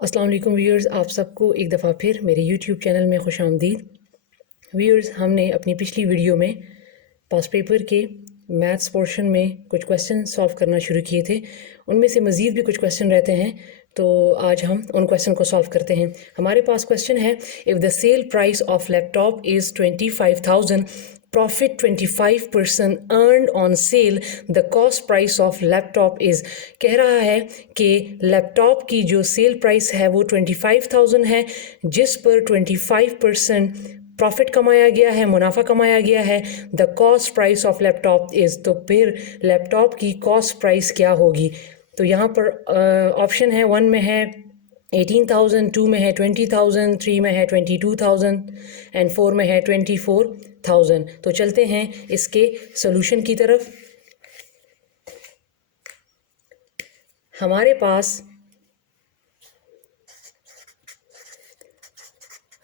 अस्सलाम वालेकुम व्यूअर्स, आप सबको एक दफ़ा फिर मेरे यूट्यूब चैनल में खुश आमदीद। व्यूअर्स, हमने अपनी पिछली वीडियो में पास्ट पेपर के मैथ्स पोर्शन में कुछ क्वेश्चन सॉल्व करना शुरू किए थे। उनमें से मज़ीद भी कुछ क्वेश्चन रहते हैं, तो आज हम उन क्वेश्चन को सॉल्व करते हैं। हमारे पास क्वेश्चन है, if the sale price of laptop is 25,000, profit 25% earned on sale, the cost price of laptop is। कह रहा है कि लैपटॉप की जो सेल प्राइस है वो 25,000 है, जिस पर 25% प्रॉफिट कमाया गया है, मुनाफा कमाया गया है। The cost price of laptop is, तो फिर लैपटॉप की कॉस्ट प्राइस क्या होगी। तो यहाँ पर ऑप्शन है, 1 में है 18,000, 2 में है 20,000, 3 में है 22,000 एंड 4 में है 24,000। तो चलते हैं इसके सोल्यूशन की तरफ। हमारे पास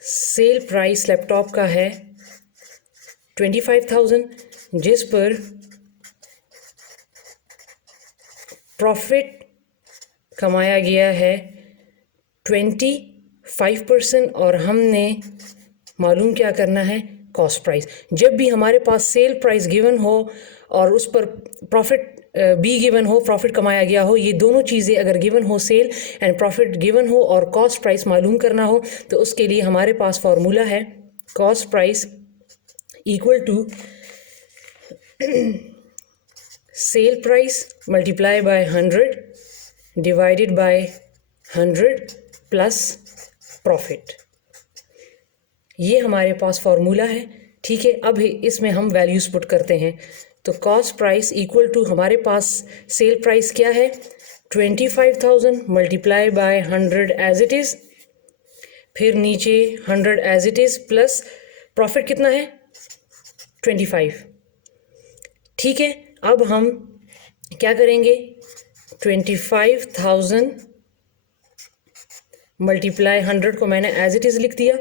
सेल प्राइस लैपटॉप का है 25,000, जिस पर प्रॉफिट कमाया गया है 25% और हमने मालूम क्या करना है, कॉस्ट प्राइस। जब भी हमारे पास सेल प्राइस गिवन हो और उस पर प्रॉफिट बी गिवन हो, प्रॉफिट कमाया गया हो, ये दोनों चीज़ें अगर गिवन हो, सेल एंड प्रॉफिट गिवन हो और कॉस्ट प्राइस मालूम करना हो, तो उसके लिए हमारे पास फार्मूला है, cost price equal to sell price multiply by 100 divided by 100 plus profit. ये हमारे पास फार्मूला है, ठीक है। अब इसमें हम वैल्यूज़ पुट करते हैं। तो कॉस्ट प्राइस इक्वल टू, हमारे पास सेल प्राइस क्या है, 25,000 multiply by 100 as it is, फिर नीचे 100 as it is plus profit कितना है 25, ठीक है। अब हम क्या करेंगे, 25,000 मल्टीप्लाई 100 को मैंने एज इट इज़ लिख दिया,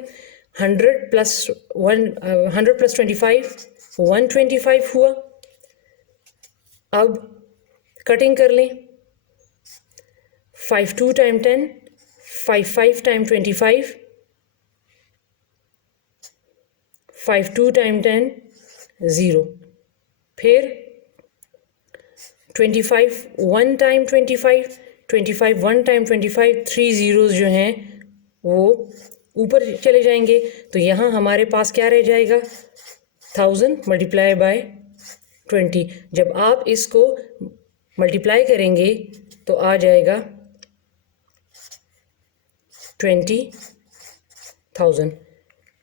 100 प्लस 25 125 हुआ। अब कटिंग कर लें, 52 टाइम 10, 55 टाइम 25, 52 टाइम 10 0, फिर 25 1 टाइम 25, 25 1 टाइम 25, 3 ज़ीरोज़ जो हैं वो ऊपर चले जाएंगे। तो यहाँ हमारे पास क्या रह जाएगा, 1000 मल्टीप्लाई बाय 20। जब आप इसको मल्टीप्लाई करेंगे तो आ जाएगा 20,000।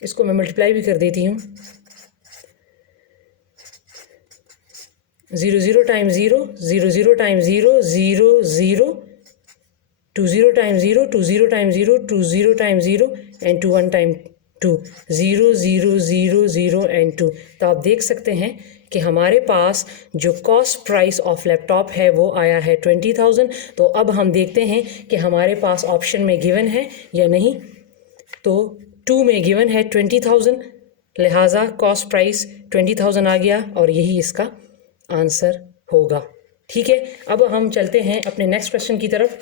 इसको मैं मल्टीप्लाई भी कर देती हूँ, 0 0 time 0, 0 0 time 0, 0 0, 2 0 time 0, 2 0 time 0, 2 0 time 0 and 2 1 time 2, 0 0 0 0 and 2। तो आप देख सकते हैं कि हमारे पास जो कॉस्ट प्राइस ऑफ लैपटॉप है वो आया है 20,000। तो अब हम देखते हैं कि हमारे पास ऑप्शन में गिवन है या नहीं। तो 2 में गिवन है 20,000, लिहाजा कॉस्ट प्राइस 20,000 आ गया और यही इसका आंसर होगा, ठीक है। अब हम चलते हैं अपने नेक्स्ट क्वेश्चन की तरफ।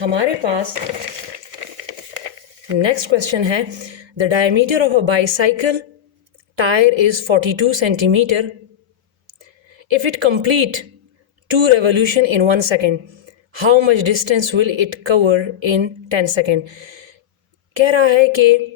हमारे पास नेक्स्ट क्वेश्चन है, the diameter of a bicycle tyre is 42 centimetre. If it complete 2 revolution in 1 second, how much distance will it cover in 10 second. कह रहा है कि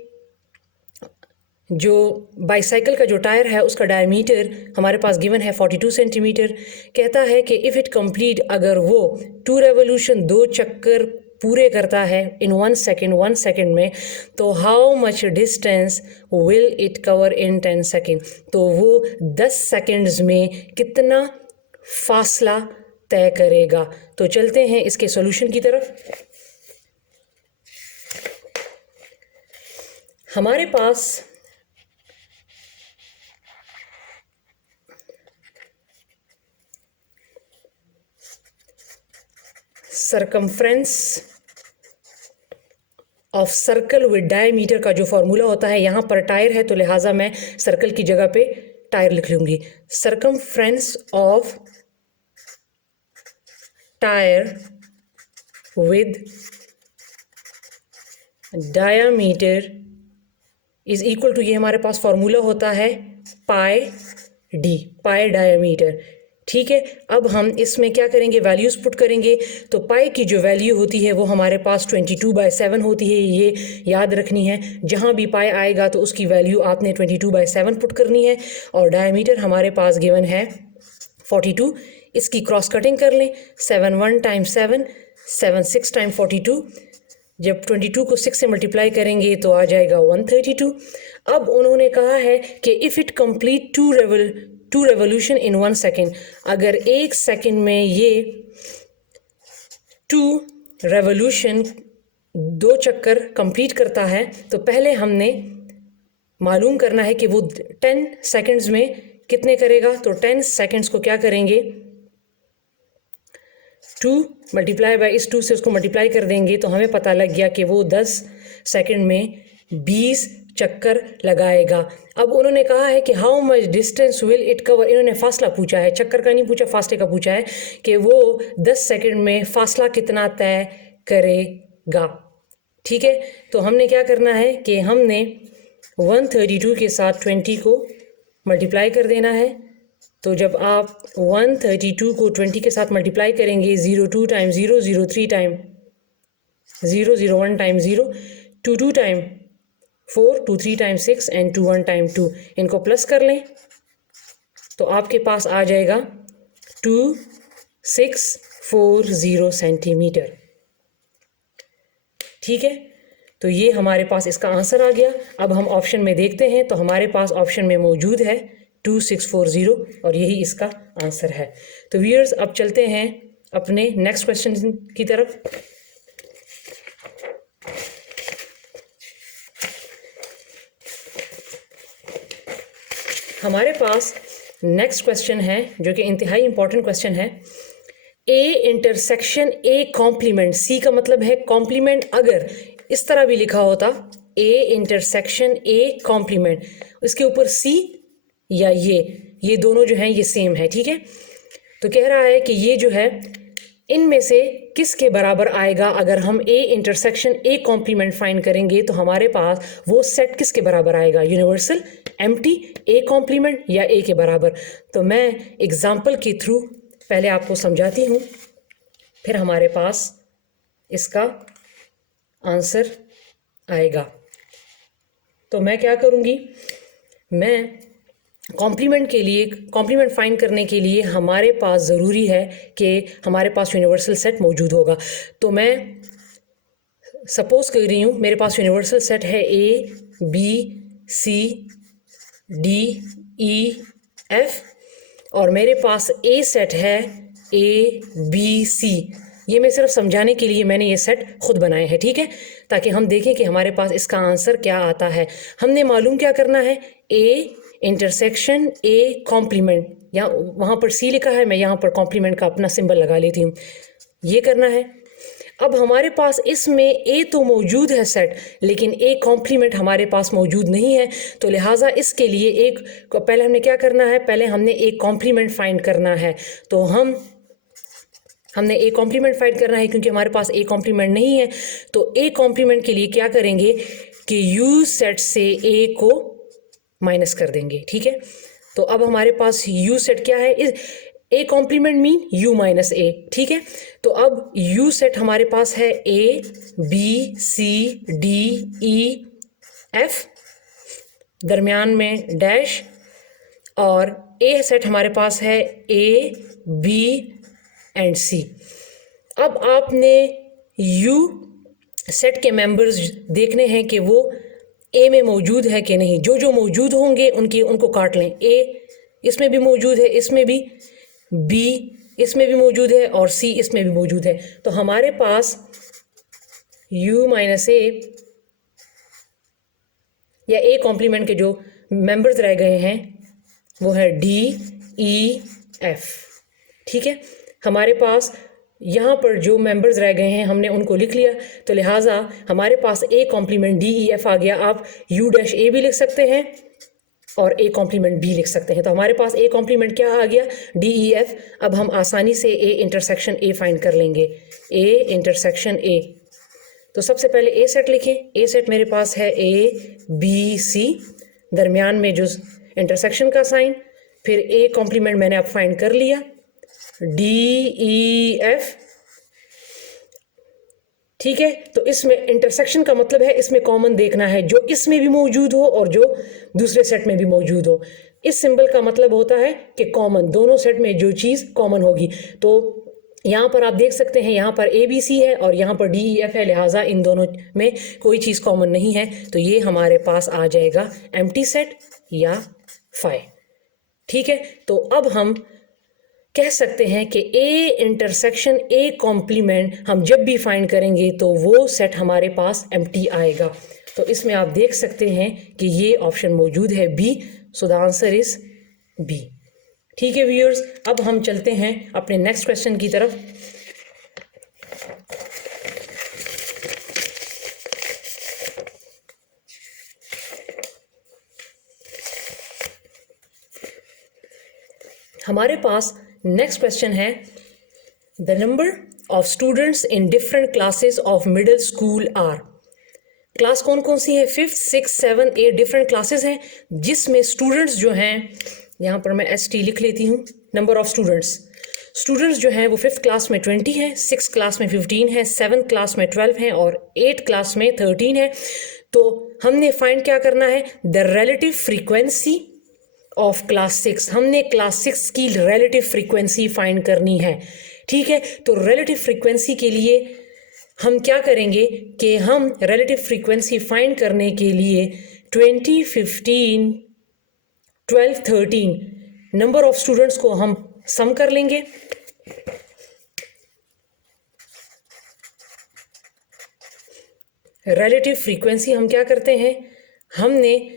जो बाईसाइकिल का जो टायर है उसका डायमीटर हमारे पास गिवन है 42 सेंटीमीटर। कहता है कि इफ़ इट कंप्लीट, अगर वो 2 रेवोल्यूशन 2 चक्कर पूरे करता है इन 1 सेकेंड, 1 सेकेंड में, तो how much distance will it cover in 10 second. तो वो 10 सेकेंड्स में कितना फासला तय करेगा। तो चलते हैं इसके सॉल्यूशन की तरफ। हमारे पास circumference of circle with diameter का जो फॉर्मूला होता है, यहाँ पर टायर है तो लिहाजा मैं सर्कल की जगह पे टायर लिख लूँगी। Circumference of tyre with diameter is equal to, ये हमारे पास फॉर्मूला होता है पाई डी, पाई डायमीटर। ठीक है, अब हम इसमें क्या करेंगे, वैल्यूज पुट करेंगे। तो पाई की जो वैल्यू होती है वो हमारे पास 22/7 होती है, ये याद रखनी है। जहाँ भी पाई आएगा तो उसकी वैल्यू आपने 22/7 पुट करनी है। और डायमीटर हमारे पास गिवन है 42। इसकी क्रॉस कटिंग कर लें, 7 1 टाइम्स 7, 7 6 टाइम 42। जब 22 को 6 से मल्टीप्लाई करेंगे तो आ जाएगा 132। अब उन्होंने कहा है कि if it complete two revolution in 1 second, अगर 1 सेकेंड में ये 2 रेवोल्यूशन, 2 चक्कर कंप्लीट करता है, तो पहले हमने मालूम करना है कि वो 10 सेकेंड्स में कितने करेगा। तो 10 सेकेंड्स को क्या करेंगे, 2 मल्टीप्लाई बाई इस 2 से उसको मल्टीप्लाई कर देंगे, तो हमें पता लग गया कि वो 10 सेकेंड में 20 चक्कर लगाएगा। अब उन्होंने कहा है कि how much distance will it cover, इन्होंने फासला पूछा है, चक्कर का नहीं पूछा, फासले का पूछा है कि वो 10 सेकेंड में फासला कितना तय करेगा। ठीक है, तो हमने क्या करना है कि हमने 132 के साथ 20 को मल्टीप्लाई कर देना है। तो जब आप 132 को 20 के साथ मल्टीप्लाई करेंगे, 02 time 0, 03 time 0, 01 time 0, 22 time 4, 23 time 6 and 21 time 2, इनको प्लस कर लें तो आपके पास आ जाएगा 2640 सेंटीमीटर। ठीक है, तो ये हमारे पास इसका आंसर आ गया। अब हम ऑप्शन में देखते हैं, तो हमारे पास ऑप्शन में मौजूद है 2640 और यही इसका आंसर है। तो व्यूअर्स, अब चलते हैं अपने नेक्स्ट क्वेश्चन की तरफ। हमारे पास नेक्स्ट क्वेश्चन है जो कि इंतहाई इंपॉर्टेंट क्वेश्चन है। ए इंटरसेक्शन ए कॉम्प्लीमेंट, सी का मतलब है कॉम्प्लीमेंट। अगर इस तरह भी लिखा होता ए इंटरसेक्शन ए कॉम्प्लीमेंट, इसके ऊपर सी या ये दोनों जो हैं ये सेम है। ठीक है, तो कह रहा है कि ये जो है इनमें से किसके बराबर आएगा। अगर हम A intersection A complement find करेंगे तो हमारे पास वो सेट किसके बराबर आएगा, यूनिवर्सल, एम्प्टी, ए कॉम्प्लीमेंट या ए के बराबर। तो मैं एग्जाम्पल के थ्रू पहले आपको समझाती हूँ, फिर हमारे पास इसका आंसर आएगा। तो मैं क्या करूँगी, मैं कॉम्प्लीमेंट के लिए, कॉम्प्लीमेंट फाइंड करने के लिए हमारे पास ज़रूरी है कि हमारे पास यूनिवर्सल सेट मौजूद होगा। तो मैं सपोज कर रही हूँ मेरे पास यूनिवर्सल सेट है A B C D E F, और मेरे पास ए सेट है ए बी सी। ये मैं सिर्फ समझाने के लिए मैंने ये सेट खुद बनाए हैं। ठीक है, ताकि हम देखें कि हमारे पास इसका आंसर क्या आता है। हमने मालूम क्या करना है, ए इंटरसेक्शन ए कॉम्प्लीमेंट, यहाँ वहाँ पर सी लिखा है, मैं यहाँ पर कॉम्प्लीमेंट का अपना सिंबल लगा लेती हूँ, ये करना है। अब हमारे पास इसमें ए तो मौजूद है सेट, लेकिन ए कॉम्प्लीमेंट हमारे पास मौजूद नहीं है। तो लिहाजा इसके लिए एक पहले हमने क्या करना है, पहले हमने एक कॉम्प्लीमेंट फाइंड करना है। तो हमने ए कॉम्प्लीमेंट फाइंड करना है, क्योंकि हमारे पास ए कॉम्प्लीमेंट नहीं है। तो ए कॉम्प्लीमेंट के लिए क्या करेंगे कि यू सेट से ए को माइनस कर देंगे। ठीक है, तो अब हमारे पास यू सेट क्या है, A complement mean U minus A. ठीक है, तो अब यू सेट हमारे पास है A B C D E F, दरमियान में डैश, और ए सेट हमारे पास है ए बी एंड सी। अब आपने यू सेट के मेंबर्स देखने हैं कि वो ए में मौजूद है कि नहीं। जो जो मौजूद होंगे उनको काट लें। ए इसमें भी मौजूद है, इसमें भी, बी इसमें भी मौजूद है, और सी इसमें भी मौजूद है। तो हमारे पास यू माइनस ए या ए कॉम्प्लीमेंट के जो मेंबर्स रह गए हैं वो है डी ई एफ। ठीक है, हमारे पास यहाँ पर जो मेंबर्स रह गए हैं हमने उनको लिख लिया, तो लिहाजा हमारे पास A complement D E F आ गया। आप यू डैश ए भी लिख सकते हैं और ए कॉम्प्लीमेंट बी लिख सकते हैं। तो हमारे पास ए कॉम्प्लीमेंट क्या आ गया, डी ई एफ। अब हम आसानी से ए इंटरसेक्शन ए फाइंड कर लेंगे, ए इंटरसेक्शन ए। तो सबसे पहले ए सेट लिखें। ए सेट मेरे पास है ए बी सी, दरमियान में जो इंटरसेक्शन का साइन, फिर ए कॉम्प्लीमेंट मैंने अब फाइंड कर लिया, डी ई एफ। ठीक है, तो इसमें इंटरसेक्शन का मतलब है इसमें कॉमन देखना है, जो इसमें भी मौजूद हो और जो दूसरे सेट में भी मौजूद हो। इस सिंबल का मतलब होता है कि कॉमन, दोनों सेट में जो चीज़ कॉमन होगी। तो यहाँ पर आप देख सकते हैं, यहाँ पर ए बी सी है और यहाँ पर डी ई एफ है, लिहाजा इन दोनों में कोई चीज़ कॉमन नहीं है। तो ये हमारे पास आ जाएगा एम्प्टी सेट या फाई। ठीक है, तो अब हम कह सकते हैं कि ए इंटरसेक्शन ए कॉम्प्लीमेंट हम जब भी फाइंड करेंगे तो वो सेट हमारे पास एम्प्टी आएगा। तो इसमें आप देख सकते हैं कि ये ऑप्शन मौजूद है B. So the answer is B. ठीक है व्यूअर्स, अब हम चलते हैं अपने नेक्स्ट क्वेश्चन की तरफ। हमारे पास नेक्स्ट क्वेश्चन है, the number of students in different classes of middle school are. Class कौन कौन सी है, 5th 6th 7th 8 different classes हैं, जिसमें स्टूडेंट्स जो हैं, यहाँ पर मैं एस टी लिख लेती हूँ, नंबर ऑफ स्टूडेंट्स जो हैं वो 5th क्लास में 20 है, 6th क्लास में 15 है, 7th क्लास में 12 है और 8th क्लास में 13 है। तो हमने फाइंड क्या करना है, the relative frequency of class 6। हमने क्लास 6 की रिलेटिव फ्रीक्वेंसी फाइंड करनी है। ठीक है, तो रिलेटिव फ्रीक्वेंसी के लिए हम क्या करेंगे कि हम रिलेटिव फ्रीक्वेंसी फाइंड करने के लिए 20, 15, 12, 13 नंबर ऑफ स्टूडेंट्स को हम सम कर लेंगे। रिलेटिव फ्रीक्वेंसी हम क्या करते हैं, हमने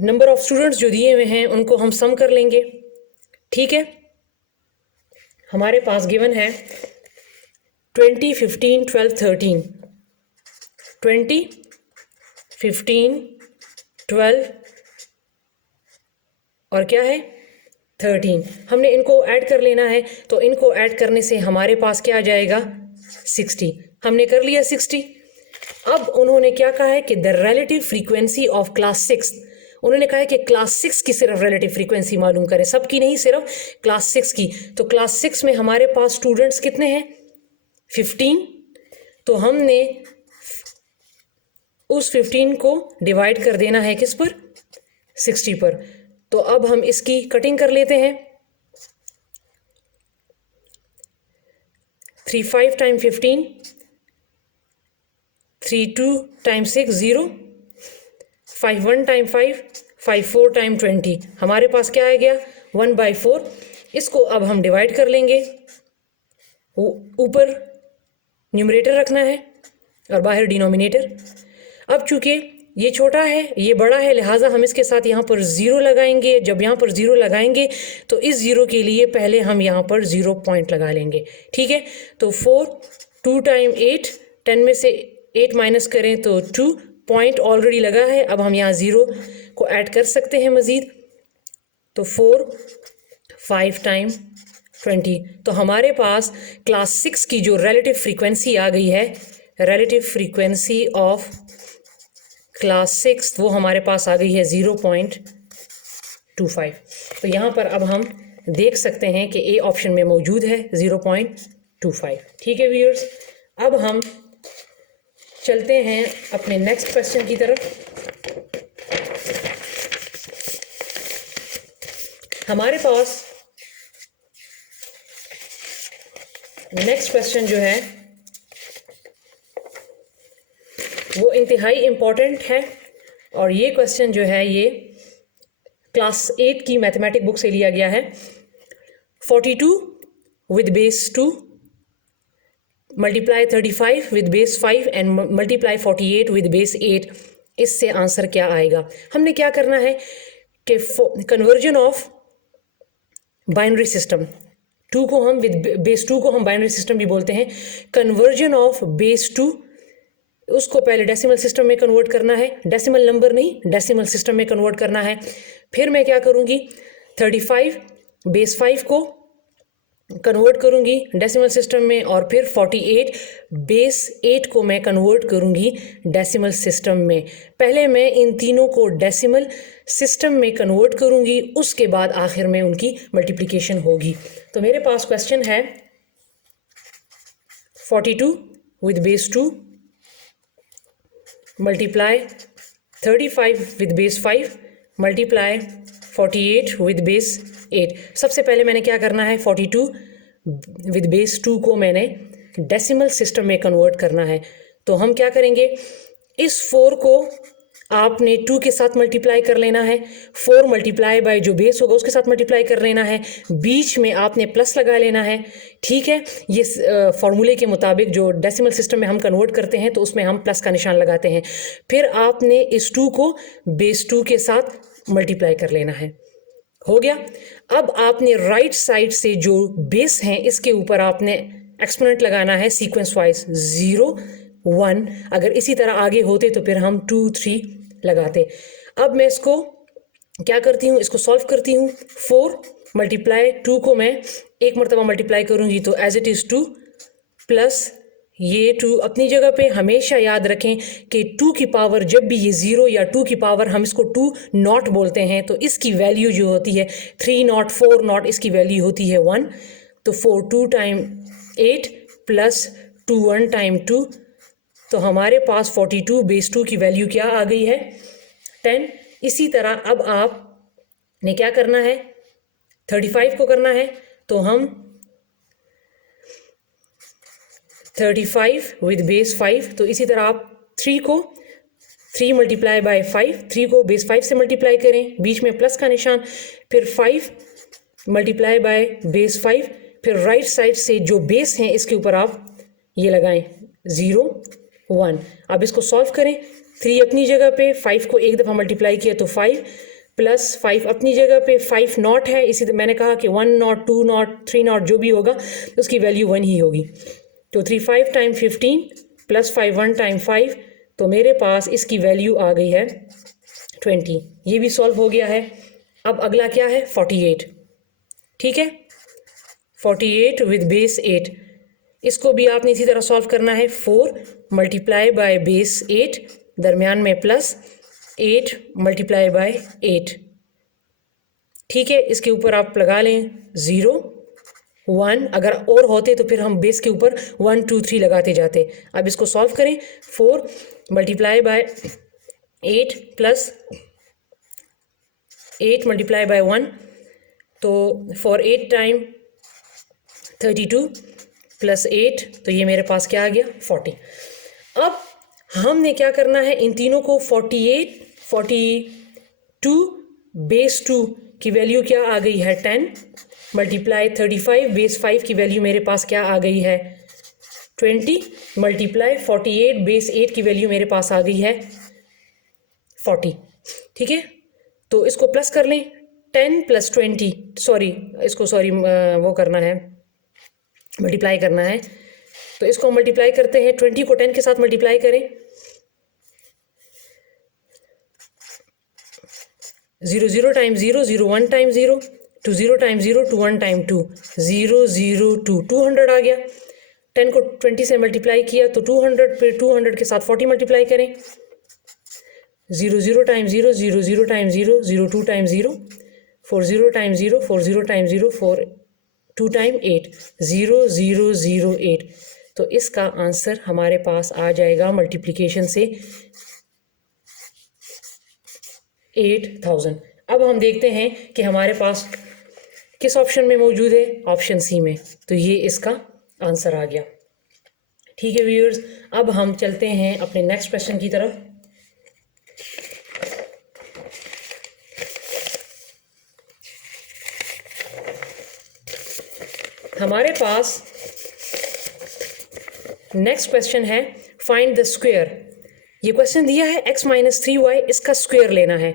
नंबर ऑफ स्टूडेंट्स जो दिए हुए हैं उनको हम सम कर लेंगे। ठीक है, हमारे पास गिवन है 20, 15, 12, 13, 20, 15, 12 और क्या है 13। हमने इनको ऐड कर लेना है, तो इनको ऐड करने से हमारे पास क्या आ जाएगा 60। हमने कर लिया 60। अब उन्होंने क्या कहा है कि the relative frequency of class 6। उन्होंने कहा है कि क्लास 6 की सिर्फ रिलेटिव फ्रीक्वेंसी मालूम करें, सबकी नहीं, सिर्फ क्लास 6 की। तो क्लास 6 में हमारे पास स्टूडेंट्स कितने हैं 15। तो हमने उस 15 को डिवाइड कर देना है किस पर, 60 पर। तो अब हम इसकी कटिंग कर लेते हैं। 3 5 टाइम 15, 3 2 टाइम 6 0, 5 1 टाइम 5, 5 4 टाइम 20। हमारे पास क्या आ गया 1/4। इसको अब हम डिवाइड कर लेंगे, ऊपर न्यूमरेटर रखना है और बाहर डिनोमिनेटर। अब चूंकि ये छोटा है ये बड़ा है, लिहाजा हम इसके साथ यहाँ पर 0 लगाएंगे। जब यहाँ पर 0 लगाएंगे तो इस 0 के लिए पहले हम यहाँ पर 0 पॉइंट लगा लेंगे। ठीक है, तो 4 2 टाइम 8, 10 में से 8 माइनस करें तो 2 पॉइंट ऑलरेडी लगा है। अब हम यहाँ 0 को ऐड कर सकते हैं मज़ीद, तो 4 5 टाइम 20। तो हमारे पास क्लास 6 की जो रिलेटिव फ्रीक्वेंसी आ गई है, रिलेटिव फ्रीक्वेंसी ऑफ क्लास 6, वो हमारे पास आ गई है 0.25। तो यहाँ पर अब हम देख सकते हैं कि ए ऑप्शन में मौजूद है 0.25। ठीक है व्यूअर्स, अब हम चलते हैं अपने नेक्स्ट क्वेश्चन की तरफ। हमारे पास नेक्स्ट क्वेश्चन जो है वो इंतहाई इम्पॉर्टेंट है, और ये क्वेश्चन जो है ये क्लास 8 की मैथमेटिक बुक से लिया गया है। 42 with base 2 multiply 35 with base 5 and multiply 48 with base 8। इससे आंसर क्या आएगा। हमने क्या करना है कि कन्वर्जन ऑफ बाइनरी सिस्टम 2 को हम विद बेस 2 को हम बाइनरी सिस्टम भी बोलते हैं। कन्वर्जन ऑफ बेस 2 उसको पहले डेसिमल सिस्टम में कन्वर्ट करना है, डेसिमल नंबर नहीं, डेसिमल सिस्टम में कन्वर्ट करना है। फिर मैं क्या करूँगी, 35 बेस 5 को कन्वर्ट करूँगी डेसिमल सिस्टम में, और फिर 48 बेस 8 को मैं कन्वर्ट करूँगी डेसिमल सिस्टम में। पहले मैं इन तीनों को डेसिमल सिस्टम में कन्वर्ट करूँगी, उसके बाद आखिर में उनकी मल्टीप्लिकेशन होगी। तो मेरे पास क्वेश्चन है 42 with base 2 multiply 35 with base 5 multiply 48 with base 8। सबसे पहले मैंने क्या करना है, 42 with base 2 को मैंने डेसिमल सिस्टम में कन्वर्ट करना है। तो हम क्या करेंगे, इस 4 को आपने 2 के साथ मल्टीप्लाई कर लेना है, 4 मल्टीप्लाई बाय जो बेस होगा उसके साथ मल्टीप्लाई कर लेना है, बीच में आपने प्लस लगा लेना है। ठीक है, ये फॉर्मूले के मुताबिक जो डेसिमल सिस्टम में हम कन्वर्ट करते हैं तो उसमें हम प्लस का निशान लगाते हैं। फिर आपने इस 2 को बेस 2 के साथ मल्टीप्लाई कर लेना है। हो गया। अब आपने राइट साइड से जो बेस हैं इसके ऊपर आपने एक्सपोनेंट लगाना है सीक्वेंस वाइज, 0 1। अगर इसी तरह आगे होते तो फिर हम 2 3 लगाते। अब मैं इसको क्या करती हूँ, इसको सॉल्व करती हूँ। 4 मल्टीप्लाई 2 को मैं एक मरतबा मल्टीप्लाई करूँगी तो एज इट इज़ 2 प्लस ये 2 अपनी जगह पे। हमेशा याद रखें कि 2 की पावर जब भी ये 0 या 2 की पावर हम इसको 2 नॉट बोलते हैं तो इसकी वैल्यू जो होती है 3 नॉट 4 नॉट, इसकी वैल्यू होती है 1। तो 4 2 टाइम 8 प्लस 2 1 टाइम 2, तो हमारे पास 42 बेस 2 की वैल्यू क्या आ गई है, 10। इसी तरह अब आपने क्या करना है, 35 को करना है। तो हम 35 विद बेस 5, तो इसी तरह आप 3 को 3 मल्टीप्लाई बाय 5, 3 को बेस 5 से मल्टीप्लाई करें, बीच में प्लस का निशान, फिर 5 मल्टीप्लाई बाय बेस 5, फिर राइट साइड से जो बेस हैं इसके ऊपर आप ये लगाएं 0 1। अब इसको सॉल्व करें, 3 अपनी जगह पे, 5 को एक दफ़ा मल्टीप्लाई किया तो 5 प्लस 5 अपनी जगह पे, 5 नॉट है, इसी तरह मैंने कहा कि 1 नॉट 2 नॉट 3 नॉट जो भी होगा उसकी वैल्यू 1 ही होगी। तो 3 5 टाइम 15 प्लस 5 1 टाइम 5, तो मेरे पास इसकी वैल्यू आ गई है 20। ये भी सॉल्व हो गया है। अब अगला क्या है, 48। ठीक है, 48 विद बेस 8, इसको भी आपने इसी तरह सॉल्व करना है। 4 मल्टीप्लाई बाय बेस 8, दरमियान में प्लस 8 मल्टीप्लाई बाय 8। ठीक है, इसके ऊपर आप लगा लें 0 1। अगर और होते तो फिर हम बेस के ऊपर 1 2 3 लगाते जाते। अब इसको सॉल्व करें, 4 multiply by 8 plus 8 multiply by 1, तो फॉर 8 टाइम 32 प्लस 8, तो ये मेरे पास क्या आ गया, 40। अब हमने क्या करना है, इन तीनों को 48 42 बेस 2 की वैल्यू क्या आ गई है 10 मल्टीप्लाई 35 बेस 5 की वैल्यू मेरे पास क्या आ गई है 20 मल्टीप्लाई 48 बेस 8 की वैल्यू मेरे पास आ गई है 40। ठीक है, तो इसको प्लस कर लें, 10 प्लस 20, वो करना है, मल्टीप्लाई करना है। तो इसको मल्टीप्लाई करते हैं, 20 को 10 के साथ मल्टीप्लाई करें, 0 0 टाइम 0 0 1 टाइम 0 2 0 टाइम 0 2 1 टाइम 2 0 0 2 200 आ गया। 10 को 20 से मल्टीप्लाई किया तो 200, फिर 200 के साथ 40 मल्टीप्लाई करें, 0 0 time 0 0 0 time 0 0 2 time 0 4 0 time 0 4 0 time 0 4 2 time 8 0 0 0 8। तो इसका आंसर हमारे पास आ जाएगा मल्टीप्लिकेशन से 8000। अब हम देखते हैं कि हमारे पास किस ऑप्शन में मौजूद है, ऑप्शन सी में। तो ये इसका आंसर आ गया। ठीक है व्यूअर्स, अब हम चलते हैं अपने नेक्स्ट क्वेश्चन की तरफ। हमारे पास नेक्स्ट क्वेश्चन है फाइंड द स्क्वायर। ये क्वेश्चन दिया है x माइनस 3y, इसका स्क्वायर लेना है।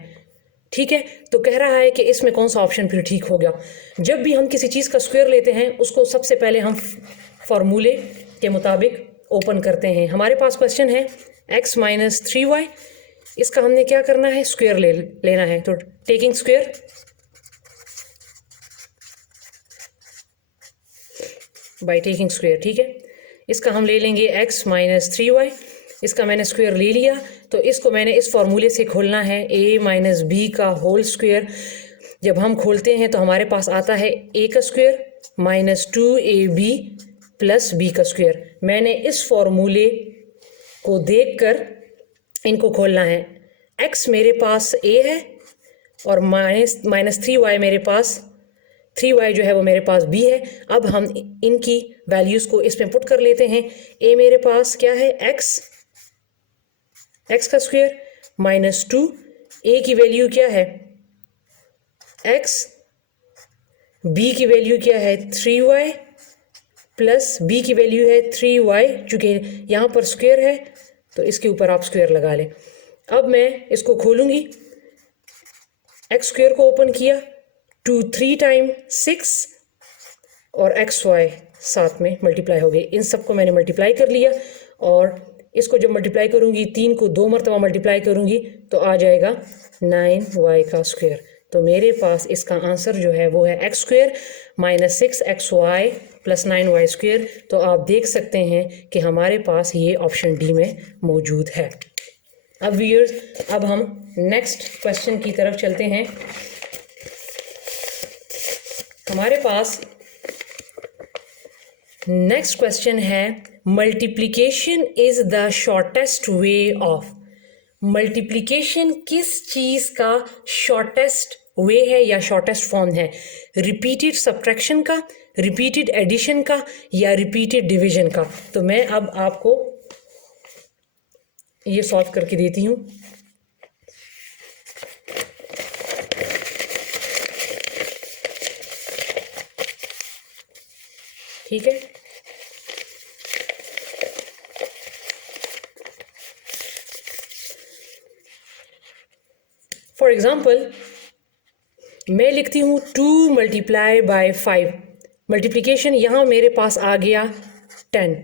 ठीक है, तो कह रहा है कि इसमें कौन सा ऑप्शन फिर ठीक हो गया। जब भी हम किसी चीज़ का स्क्वायर लेते हैं उसको सबसे पहले हम फॉर्मूले के मुताबिक ओपन करते हैं। हमारे पास क्वेश्चन है x माइनस 3y, इसका हमने क्या करना है, स्क्वायर लेना है। तो taking square, by taking square, ठीक है। इसका हम ले लेंगे x माइनस 3y, इसका मैंने स्क्वायर ले लिया, तो इसको मैंने इस फॉर्मूले से खोलना है a माइनस बी का होल स्क्वायर। जब हम खोलते हैं तो हमारे पास आता है a का square minus 2ab plus b का स्क्वायर। मैंने इस फॉर्मूले को देखकर इनको खोलना है। x मेरे पास a है और माइनस 3y मेरे पास 3y जो है वो मेरे पास b है। अब हम इनकी वैल्यूज़ को इसमें पुट कर लेते हैं। a मेरे पास क्या है, x का स्क्वायर माइनस 2, a की वैल्यू क्या है x, b की वैल्यू क्या है 3y प्लस b की वैल्यू है 3y, चूँकि यहाँ पर स्क्वायर है तो इसके ऊपर आप स्क्वायर लगा लें। अब मैं इसको खोलूँगी, x स्क्वायर को ओपन किया, 2 3 टाइम 6 और xy साथ में मल्टीप्लाई हो गए। इन सबको मैंने मल्टीप्लाई कर लिया और इसको जब मल्टीप्लाई करूँगी, 3 को 2 मरतबा मल्टीप्लाई करूँगी तो आ जाएगा 9y का स्क्वायर। तो मेरे पास इसका आंसर जो है वो है x square minus 6xy plus 9y square. तो आप देख सकते हैं कि हमारे पास ये ऑप्शन डी में मौजूद है। अब व्यूअर्स, अब हम नेक्स्ट क्वेश्चन की तरफ चलते हैं। हमारे पास नेक्स्ट क्वेश्चन है, multiplication is the shortest way of. Multiplication किस चीज़ का शॉर्टेस्ट वे है या शॉर्टेस्ट फॉर्म है, रिपीटेड सब्ट्रैक्शन का, रिपीटेड एडिशन का या रिपीटेड डिवीजन का। तो मैं अब आपको ये सॉल्व करके देती हूँ। ठीक है, फॉर एग्जाम्पल मैं लिखती हूँ 2 मल्टीप्लाई बाय 5। मल्टीप्लिकेशन यहाँ मेरे पास आ गया 10।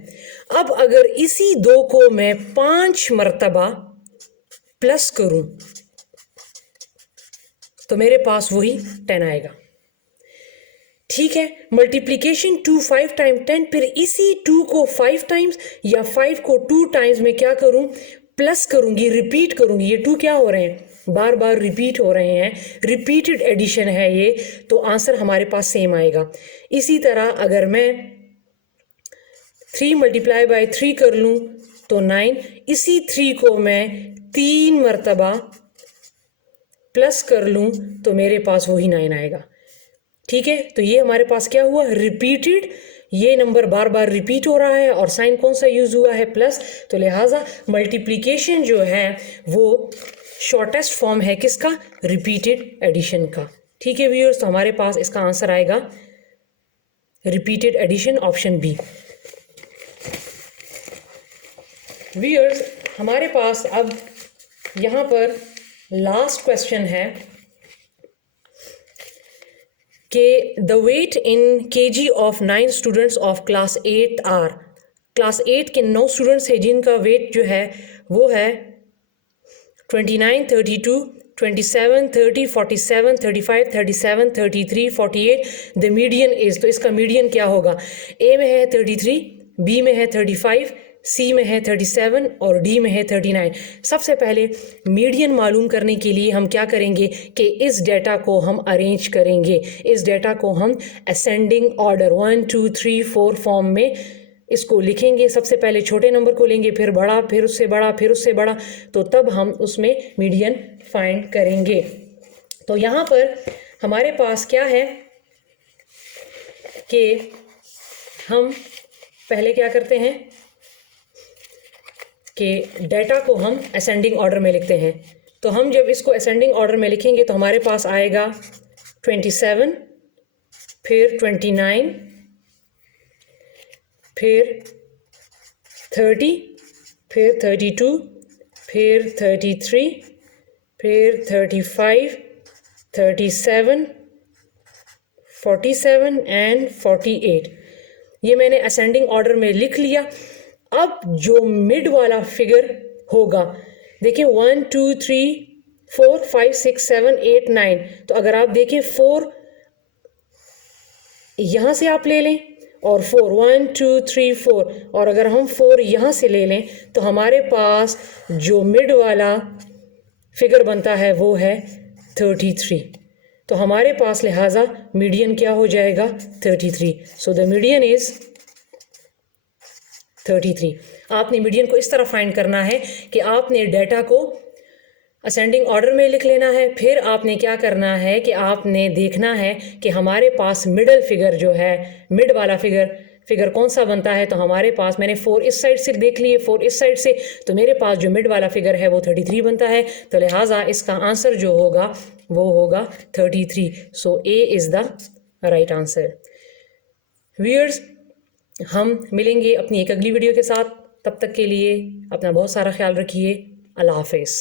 अब अगर इसी 2 को मैं 5 मरतबा प्लस करूँ तो मेरे पास वही 10 आएगा। ठीक है, मल्टीप्लिकेशन 2 5 टाइम 10, फिर इसी 2 को 5 टाइम्स या 5 को 2 टाइम्स में क्या करूं, प्लस करूंगी, रिपीट करूंगी। ये 2 क्या हो रहे हैं, बार बार रिपीट हो रहे हैं, रिपीटेड एडिशन है ये, तो आंसर हमारे पास सेम आएगा। इसी तरह अगर मैं 3 मल्टीप्लाई बाय 3 कर लूं तो 9, इसी 3 को मैं 3 मरतबा प्लस कर लूं तो मेरे पास वही 9 आएगा। ठीक है, तो ये हमारे पास क्या हुआ, रिपीटेड, ये नंबर बार बार रिपीट हो रहा है और साइन कौन सा यूज हुआ है, प्लस। तो लिहाजा मल्टीप्लिकेशन जो है वो शॉर्टेस्ट फॉर्म है किसका, रिपीटेड एडिशन का। ठीक है व्यूअर्स, तो हमारे पास इसका आंसर आएगा repeated addition, option B. Viewers, हमारे पास अब यहाँ पर लास्ट क्वेश्चन है कि the weight in KG of 9 students of class 8 are. Class 8 के 9 स्टूडेंट्स हैं जिनका वेट जो है वो है 29, 32, 27, 30, 47, 35, 37, 33, 48। द मीडियन इज, तो इसका मीडियन क्या होगा, ए में है 33, बी में है 35, सी में है 37 और डी में है 39। सबसे पहले मीडियन मालूम करने के लिए हम क्या करेंगे कि इस डेटा को हम अरेंज करेंगे। इस डेटा को हम असेंडिंग ऑर्डर 1 2 3 4 फॉर्म में इसको लिखेंगे। सबसे पहले छोटे नंबर को लेंगे, फिर बड़ा, फिर उससे बड़ा, फिर उससे बड़ा, तो तब हम उसमें मीडियन फाइंड करेंगे। तो यहाँ पर हमारे पास क्या है कि हम पहले क्या करते हैं कि डेटा को हम असेंडिंग ऑर्डर में लिखते हैं। तो हम जब इसको असेंडिंग ऑर्डर में लिखेंगे तो हमारे पास आएगा 27, फिर 29, फिर 30, फिर 32, फिर 33, फिर 35, 37, 47 एंड 48। ये मैंने असेंडिंग ऑर्डर में लिख लिया। अब जो मिड वाला फिगर होगा, देखिए 1 2 3 4 5 6 7 8 9, तो अगर आप देखें 4 यहाँ से आप ले लें और 4 1 2 3 4, और अगर हम 4 यहाँ से ले लें तो हमारे पास जो मिड वाला फिगर बनता है वो है 33। तो हमारे पास लिहाजा मीडियन क्या हो जाएगा 33। So the median is 33। आपने मीडियन को इस तरह फाइंड करना है कि आपने डेटा को असेंडिंग ऑर्डर में लिख लेना है, फिर आपने क्या करना है कि आपने देखना है कि हमारे पास मिडल फिगर जो है, मिड वाला फिगर कौन सा बनता है। तो हमारे पास, मैंने 4 इस साइड से देख लिए, 4 इस साइड से, तो मेरे पास जो मिड वाला फिगर है वो 33 बनता है। तो लिहाजा इसका आंसर जो होगा वो होगा 33। So A is the right answer. Viewers, हम मिलेंगे अपनी एक अगली वीडियो के साथ। तब तक के लिए अपना बहुत सारा ख्याल रखिए। अल्लाह हाफिज़।